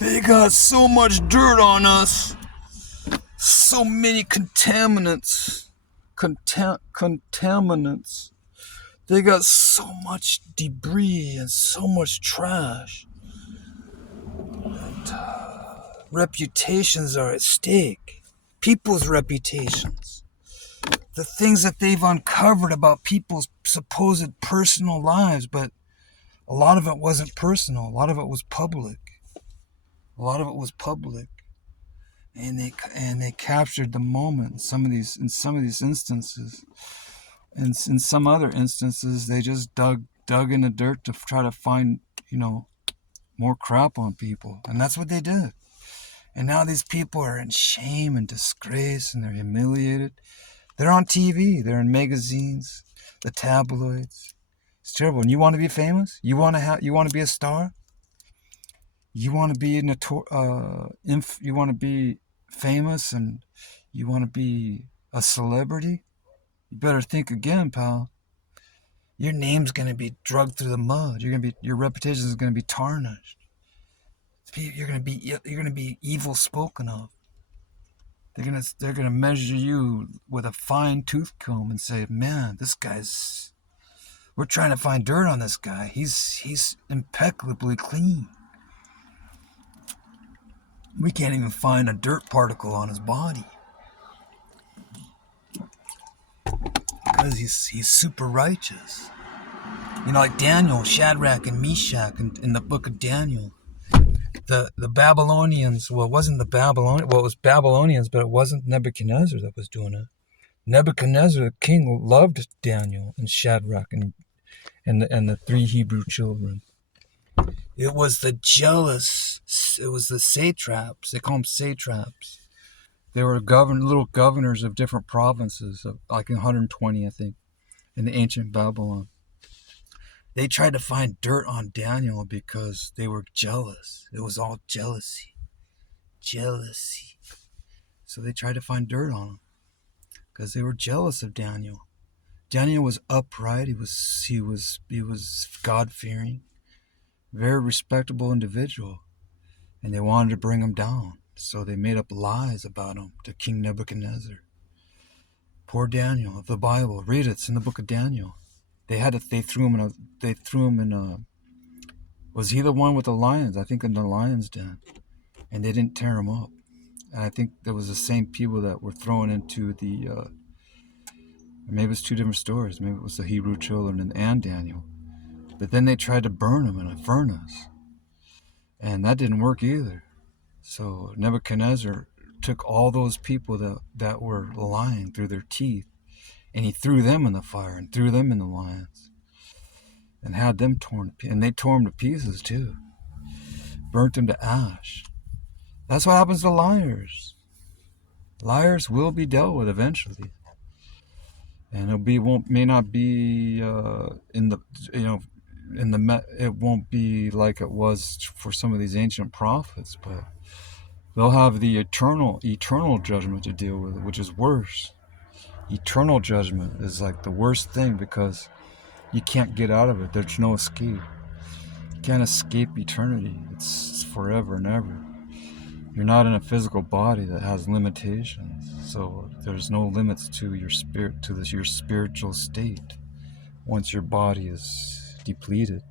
They got so much dirt on us. So many contaminants. Contaminants. They got so much debris and so much trash. Reputations are at stake. People's reputations. The things that they've uncovered about people's supposed personal lives, but a lot of it wasn't personal. A lot of it was public. And they captured the moment in some of these instances. And in some other instances, they just dug in the dirt to try to find, more crap on people. And that's what they did. And now these people are in shame and disgrace, and they're humiliated. They're on TV. They're in magazines, the tabloids. It's terrible. And you want to be famous? You want to be a star? You want to be you want to be famous, and you want to be a celebrity? You better think again, pal. Your name's gonna be dragged through the mud. Your reputation is gonna be tarnished. You're gonna be evil spoken of. They're gonna measure you with a fine tooth comb and say, "Man, we're trying to find dirt on this guy. He's impeccably clean. We can't even find a dirt particle on his body because he's super righteous." Like Daniel, Shadrach, and Meshach in the book of Daniel. The Babylonians, well, it wasn't the Babylonians, well, it was Babylonians, but it wasn't Nebuchadnezzar that was doing it. Nebuchadnezzar, the king, loved Daniel and Shadrach and the three Hebrew children. It was the satraps. They call them satraps. They were little governors of different provinces, like 120, I think, in the ancient Babylon. They tried to find dirt on Daniel because they were jealous. It was all jealousy. So they tried to find dirt on him because they were jealous of Daniel. Daniel was upright. He was God-fearing, very respectable individual, and they wanted to bring him down. So they made up lies about him to King Nebuchadnezzar. Poor Daniel of the Bible. Read it. It's in the book of Daniel. They threw him in a. Was he the one with the lions? I think in the lion's den, and they didn't tear him up. And I think there was the same people that were thrown into the. Maybe it's two different stories. Maybe it was the Hebrew children and Daniel, but then they tried to burn him in a furnace, and that didn't work either. So Nebuchadnezzar took all those people that were lying through their teeth, and he threw them in the fire and threw them in the lions and had them torn to pieces. And they tore them to pieces too. Burnt them to ash. That's what happens to liars. Liars will be dealt with eventually. And it won't be like it was for some of these ancient prophets, but they'll have the eternal judgment to deal with, which is worse. Eternal judgment is like the worst thing because you can't get out of it. There's no escape. You can't escape eternity. It's forever and ever. You're not in a physical body that has limitations, so there's no limits to your spirit, your spiritual state once your body is depleted.